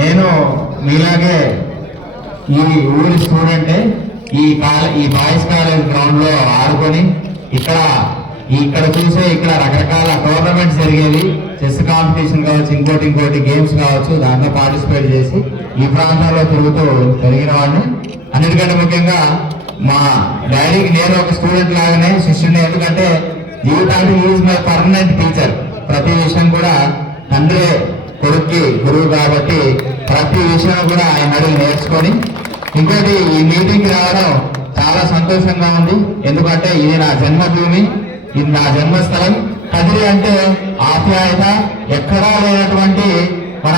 నేను మీలాగే ఈ ఊరి స్టూడెంటే. ఈ బాయ్స్ కాలేజ్ గ్రౌండ్ లో ఆడుకొని ఇక్కడ చూసే ఇక్కడ రకరకాల టోర్నమెంట్స్ జరిగేవి. చెస్ కాంపిటీషన్ కావచ్చు, ఇంకోటి గేమ్స్ కావచ్చు, దాంట్లో పార్టిసిపేట్ చేసి ఈ ప్రాంతంలో తిరుగుతూ పెరిగిన వాడిని. అన్నిటికంటే ముఖ్యంగా మా డాడీకి నేను ఒక స్టూడెంట్ లాగానే శిష్యుడిని. ఎందుకంటే జీవితానికి ఈజ్ మై పర్మనెంట్ టీచర్. ప్రతి విషయం కూడా తండ్రి కొడుక్కి గురువు కాబట్టి ప్రతి విషయం కూడా ఆయన అడిగి నేర్చుకొని. ఇంకోటి, ఈ మీటింగ్కి రావడం చాలా సంతోషంగా ఉంది. ఎందుకంటే ఇది నా జన్మభూమి, ఇది నా జన్మస్థలం. కదిరి అంటే ఆప్యాయత, ఎక్కడా లేనటువంటి మన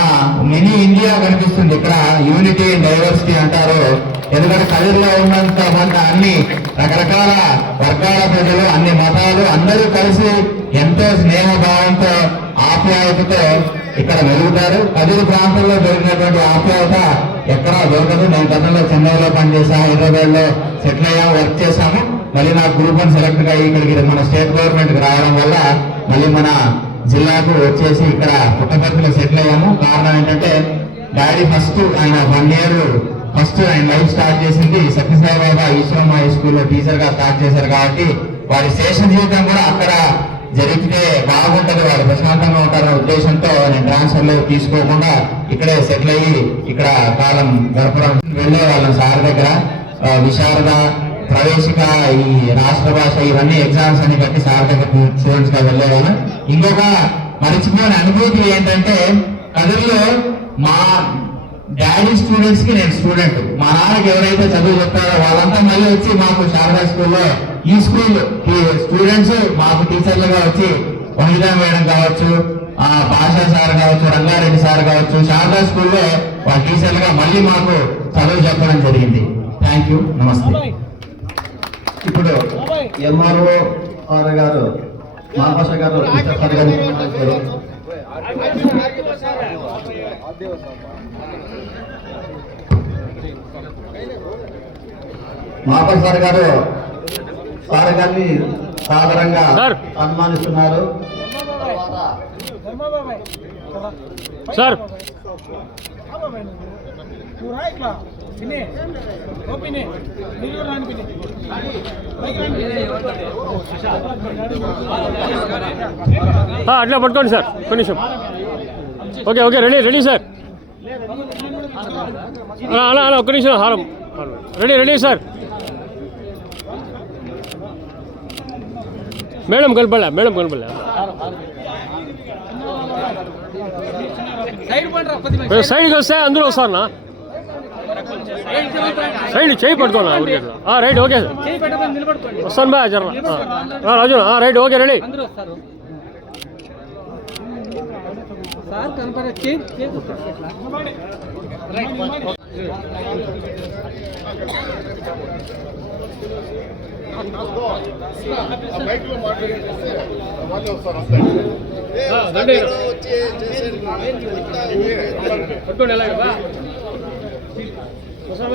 మినీ ఇండియా కనిపిస్తుంది. ఇక్కడ యూనిటీ డైవర్సిటీ అంటారు. ఎందుకంటే కదిరిలో ఉన్నంత మంది అన్ని రకరకాల వర్గాల ప్రజలు, అన్ని మతాలు అందరూ కలిసి ఎంతో స్నేహభావంతో ఆప్యాయతతో ఇక్కడ వెలుగుతారు. కదిరి ప్రాంతంలో దొరికినటువంటి ఆప్యాయత ఎక్కడా దొరకదు. నేను గతంలో చెన్నైలో పనిచేసా, హైదరాబాద్ లో సెటిల్ అయ్యా, వర్క్ చేశాము. మళ్ళీ నాకు గ్రూప్ 1 సెలెక్ట్ గా ఇక్కడికి మన స్టేట్ గవర్నమెంట్ కి రావడం వల్ల మళ్ళీ మన జిల్లాకు వచ్చేసి ఇక్కడ పుట్టపర్తిలో సెటిల్ అయ్యాము. కారణం ఏంటంటే డాడీ ఫస్ట్ ఆయన 1 year ఆయన లైఫ్ స్టార్ట్ చేసింది సత్యసాయిబాబా ఈశ్వరమ్మ హై స్కూల్లో టీచర్ గా స్టార్ట్ చేశారు. కాబట్టి వారి స్టేషన్ జీవితం కూడా అక్కడ జరిగితే బాగుంటది, వారు ప్రశాంతంగా ఉంటారనే ఉద్దేశంతో నేను ట్రాన్స్ఫర్ లో తీసుకోకుండా ఇక్కడే సెటిల్ అయ్యి ఇక్కడ కాలం గడపడం వెళ్ళే వాళ్ళం. సార్ దగ్గర విశారద, ప్రవేశిక, ఈ రాష్ట్ర భాష ఇవన్నీ ఎగ్జామ్స్ అని కట్టి సార్ దగ్గర స్టూడెంట్స్ గా వెళ్ళేవాళ్ళం. ఇంకొక మరిచిపోయిన అనుభూతి ఏంటంటే కదిరిలో మా డాడీ స్టూడెంట్స్ కి నేను స్టూడెంట్. మా నాన్నకి ఎవరైతే చదువు చెప్తారో వాళ్ళంతా మళ్ళీ వచ్చి మాకు శారదా స్కూల్లో ఈ స్కూల్ స్టూడెంట్స్ మాకు టీచర్లుగా వచ్చి వనిత మేడం కావచ్చు, భాషా సార్ కావచ్చు, రంగారెడ్డి సార్ కావచ్చు, శారదా స్కూల్లో వాళ్ళ టీచర్లుగా మళ్ళీ మాకు చదువు చెప్పడం జరిగింది. థ్యాంక్ యూ, నమస్తే. ఇప్పుడు ఎంఆర్ఓ సార్ గారు, మాల్పాష గారు, సార్ గారు మాల్పాష సార్ గారు సార్ గారిని సాదరంగా సన్మానిస్తున్నారు. సార్ అట్లా పట్టుకోండి సార్, కొంచెం. Okay ready sir. అలా ఒక్క నిమిషం, హారం రెడీ సార్. మేడం కనపడలే. సైడ్కి వస్తే అందరూ వస్తారన్నా. సైడ్ చేయి పట్టుకోనా ఊరికేట్లా. రైట్, ఓకే వస్తాను బా జర రాజు. Right, okay ready.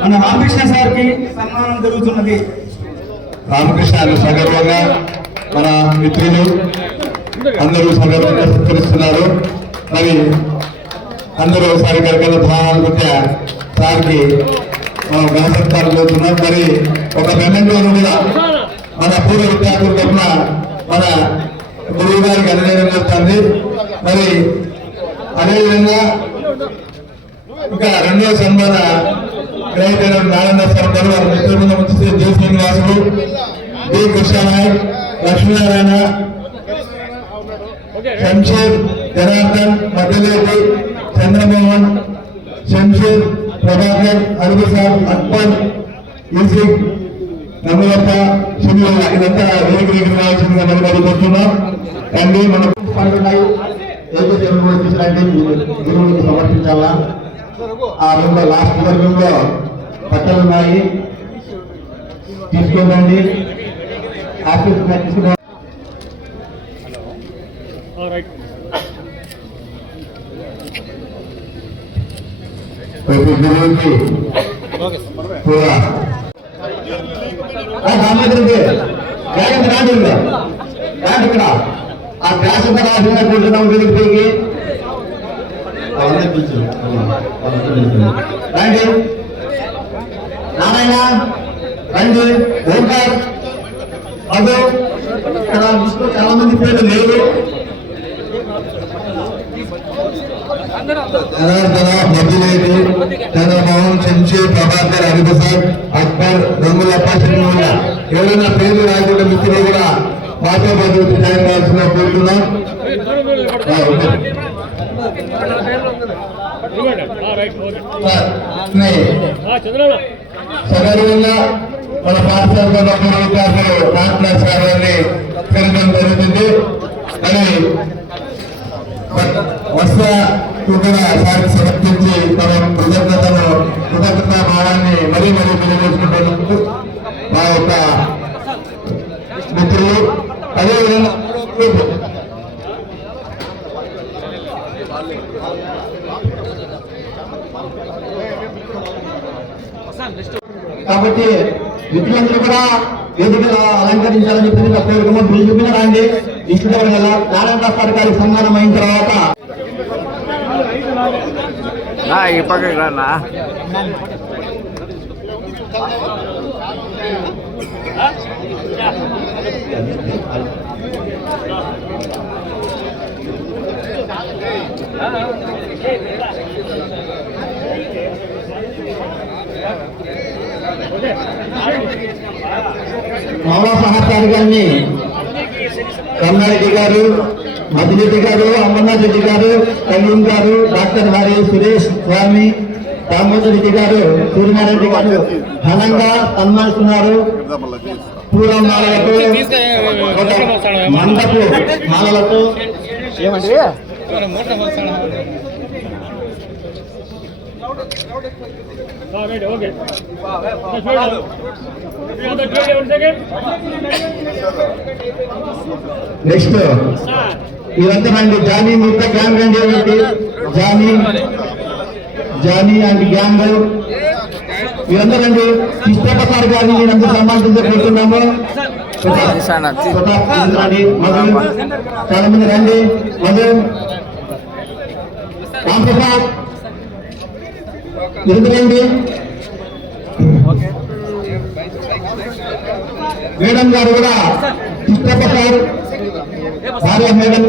మన రామకృష్ణ సార్కి సన్మానం జరుగుతున్నది. రామకృష్ణ సగర్వంగా మన మిత్రులు అందరూ సగర్వంగా సత్కరిస్తున్నారు. మరి అందరూ ఒకసారి కనుక భావాలనుకుంటే సార్కి మనం ఘనసత్కారం చేస్తున్నాం. మరి ఒక మెమెంటోను కూడా మన పూర్వ విద్యార్థుల తరఫున మన గురువు గారికి అందజేయడం జరుగుతుంది. మరి అదేవిధంగా ఇంకా రెండవ సన్మాన గ్రహీత నారాయణ సార్ గారు, వారి మిత్రుల వచ్చి జే శ్రీనివాసులు, డి కృష్ణనాయక్, లక్ష్మీనారాయణ, శంషీర్, జనార్దన్, మధ్యలేటి, చంద్రమోహన్, శంషీర్, ప్రభాకర్, అరుణసార్, అక్బర్, యూసిఫ్, నమ్మలప్ప, సునీల, ఇదంతా వేదిక రావాల్సిందిగా మనం కోరుతున్నాం. తండ్రి మన పండున్నాయి ఏదైతే గురువులకు సమర్పించాలా. ఆ రూమ్ లో లాస్ట్ రూమ్ లో బట్టలు ఉన్నాయి, తీసుకోండి. ఆఫీస్ తీసుకున్నా గురువుకి కూడా రామచంద్రుడికి వేగంత రాదు ఇక్కడ ఆ క్లాస్ రాసిన కూర్చున్నాం. గురికి వాళ్ళని పిలిచి రండి నారాయణ రండి ఓంకార్ అదో ఇక్కడ లిస్టులో చాలా మంది పేర్లు లేరు. జనార్దన మధ్యలేటి చంద్రమోహన్ శంషీర్ ప్రభాకర్ హరిప్రసాద్ అక్బర్ రంగులప్ప శ్రీనివాస ఎవరైనా పేర్లు రాయకుండా మిత్రులు కూడా పాఠ్య పద్ధతి చేయాల్సిన కోరుతున్నాం. సగర్వంగా మన పాఠశాలలో విద్యార్థులు రామ్ప్లాస్ గారిని తిరగడం జరుగుతుంది. అని కూడా సారికి సమర్పించి తన కృతజ్ఞతా భావాన్ని మరీ తెలియజేసుకుంటున్నందుకు మా యొక్క మిత్రులు అదేవిధంగా కాబట్టి మిత్రులందరూ కూడా వేదికలు అలంకరించాలని చెప్పి కోరుకున్నాం. మీరు చెప్పిన రాండి ఇష్టం వల్ల నారాయణ రాష్ట్ర గారికి సన్మానం అయిన తర్వాత ఈ పక్కకి రానా మావా సహకారి గారిని కన్నారెడ్డి గారు, మధురెడ్డి గారు, అమర్నాథ్ రెడ్డి గారు, కళ్యాణ్ గారు, డాక్టర్ హరి, సురేష్ స్వామి, దామోదర్ రెడ్డి గారు, సూర్యనారాయణ గారు ఘనంగా సన్మానిస్తున్నారు. పూర్వం మాలలతో మండపు మాలలతో ఏమండి ఓకే నెక్స్ట్ ఇదంతా రండి జానీ మొత్తం గ్యాంగ్ రండి జానీ అండ్ గ్యాంగ్ మీరందరూ రండి. కృష్ణప్రసాద్ గారిని మీరందరూ సన్మానించబోతున్నాము. మధు చాలా మంది రండి. మధు రాంప్రసాద్ రండి. మేడం గారు కూడా కృష్ణప్రసాద్ భార్య మేడం